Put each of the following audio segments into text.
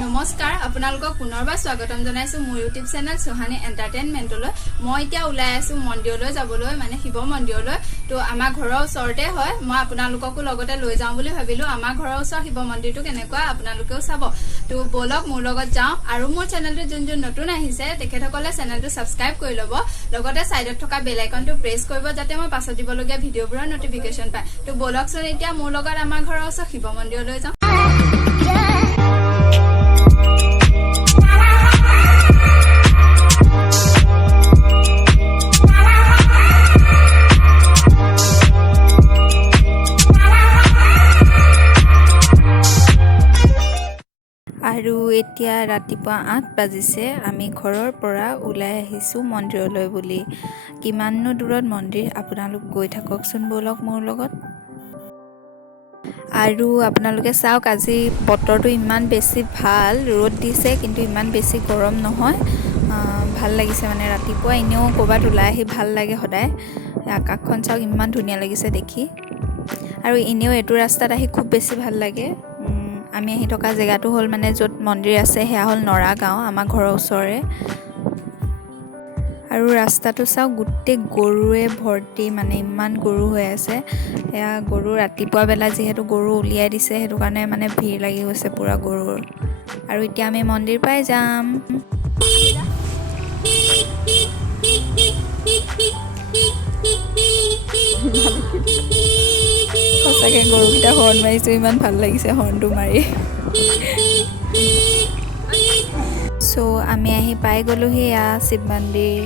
নমস্কাৰ আপোনালোকক পুনৰবাৰ স্বাগতম জনাইছো মোৰ ইউটিউব চেনেল সোহানী এন্টাৰটেইনমেন্টলৈ মই এতিয়া ওলাই আছো মন্দিৰলৈ যাবলৈ মানে শিৱ মন্দিৰলৈ তো আমাৰ ঘৰৰ ওচৰতে হয় মই আপোনালোককো লগতে লৈ যাওঁ বুলি ভাবিলো আমাৰ ঘৰৰ ওচৰ শিৱ মন্দিৰটো কেনেকুৱা আপোনালোকেও চাব তো বলক মোৰ লগত যাওঁ আৰু মোৰ চেনেলটো যোন নতুন আহিছে তেখেতসকলে চেনেলটো সাবস্ক্ৰাইব কৰি ল'ব লগতে সাইডত থকা বেল আইকনটো প্ৰেছ কৰিব যাতে মই পাছত দিবলগীয়া ভিডিঅ'বোৰৰ নটিফিকেশন পায় তো বলকচোন এতিয়া মোৰ লগত আমাৰ ঘৰৰ ওচৰ শিৱ মন্দিৰলৈ যাওঁ আৰু এতিয়া ৰাতিপুৱা 8 বাজিছে আমি ঘৰৰ পৰা ওলাই আহিছো মন্দিৰলৈ বুলি কিমাননো দূৰত মন্দিৰ আপোনালোক গৈ থাককচোন বলক মোৰ লগত আৰু আপোনালোকে চাওক আজি বতৰটো ইমান বেছি ভাল ৰ'দ দিছে কিন্তু ইমান বেছি গৰম নহয় ভাল লাগিছে মানে ৰাতিপুৱা এনেও ক'বাত ওলাই আহি ভাল লাগে সদায় আকাশখন চাওক ইমান ধুনীয়া লাগিছে দেখি আৰু এনেও এটো ৰাস্তাত আহি খুব বেছি ভাল লাগে আমি আহি থকা জেগাটো হ'ল মানে য'ত মন্দিৰ আছে হেয়া হ'ল নৰাগাঁও আমাৰ ঘৰৰ ওচৰৰে আৰু ৰাস্তাটো চাওক গুটে গৰুৱে ভৰ্তি মানে ইমান গৰু হৈ আছে হেয়া গৰু ৰাতিপুৱা বেলা যিহেতু গৰু উলিয়াই দিছে হেতু কাৰণে মানে ভিৰ লাগি গৈছে পুৰা গৰুৰ আৰু এতিয়া আমি মন্দিৰ পাই যাম সঁচাকে গৰুকেইটা হৰ্ণ মাৰিছো ইমান ভাল লাগিছে হৰ্ণটো মাৰি সো আমি আহি পাই গলো হেয়া শিৱ মন্দিৰ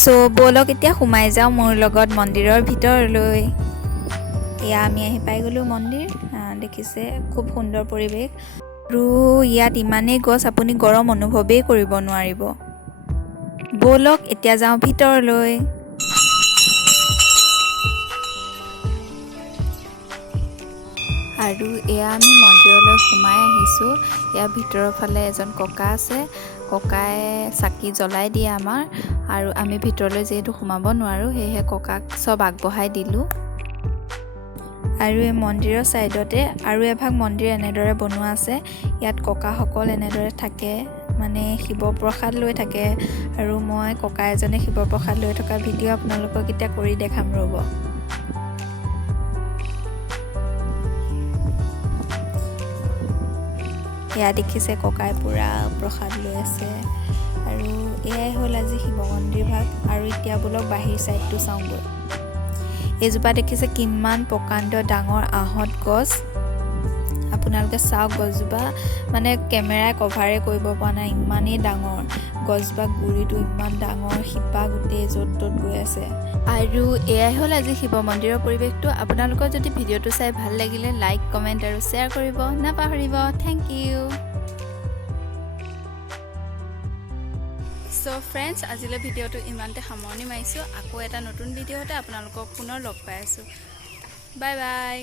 সো বলক এতিয়া সোমাই যাও মোৰ লগত মন্দিৰৰ ভিতৰলৈ এয়া আমি আহি পাই গলো মন্দিৰ দেখিছে খুব সুন্দৰ পৰিৱেশ আৰু ইয়াত ইমানেই গছ আপুনি গৰম অনুভৱেই কৰিব নোৱাৰিব বলক এতিয়া যাওঁ ভিতৰলৈ আৰু এয়া আমি মন্দিৰলৈ সোমাই আহিছো ইয়াৰ ভিতৰৰ ফালে এজন ককা আছে ককাই চাকি জ্বলাই দিয়ে আমাৰ আৰু আমি ভিতৰলৈ যেহেতু সোমাব নোৱাৰো হেহে ককাক সব আগবঢ়াই দিলো আৰু এই মন্দিৰৰ সাইডতে আৰু এভাগ মন্দিৰ এনেদৰে বনোৱা আছে ইয়াত ককাসকল এনেদৰে থাকে মানে শিৱ প্ৰসাদ লৈ থাকে আৰু মই ককা এজনে শিৱ প্ৰসাদ লৈ থকা ভিডিঅ' আপোনালোকক এতিয়া কৰি দেখাম ৰব এয়া দেখিছে ককাই পুৰা প্ৰসাদ লৈ আছে আৰু এয়াই হ'ল আজি শিৱ মন্দিৰ ভাগ আৰু এতিয়া বলক বাহিৰ সাইডটো চাওঁগৈ এজোপা দেখিছে কিমান প্ৰকাণ্ড ডাঙৰ আহত গছ আপোনালোকে চাওক গছজোপা মানে কেমেৰাই কভাৰে কৰিব পৰা নাই ইমানেই ডাঙৰ গছজোপা গুৰিটো ইমান ডাঙৰ শিপা গোটেই য'ত ত'ত গৈ আছে আৰু এয়াই হ'ল আজি শিৱ মন্দিৰৰ পৰিৱেশটো আপোনালোকৰ যদি ভিডিঅ'টো চাই ভাল লাগিলে লাইক কমেণ্ট আৰু শ্বেয়াৰ কৰিব নাপাহৰিব থেংক ইউ সো ফ্ৰেণ্ডছ আজিলৈ ভিডিঅ'টো ইমানতে সামৰণি মাৰিছোঁ আকৌ এটা নতুন ভিডিঅ'তে আপোনালোকক পুনৰ লগ পাই আছোঁ বাই বাই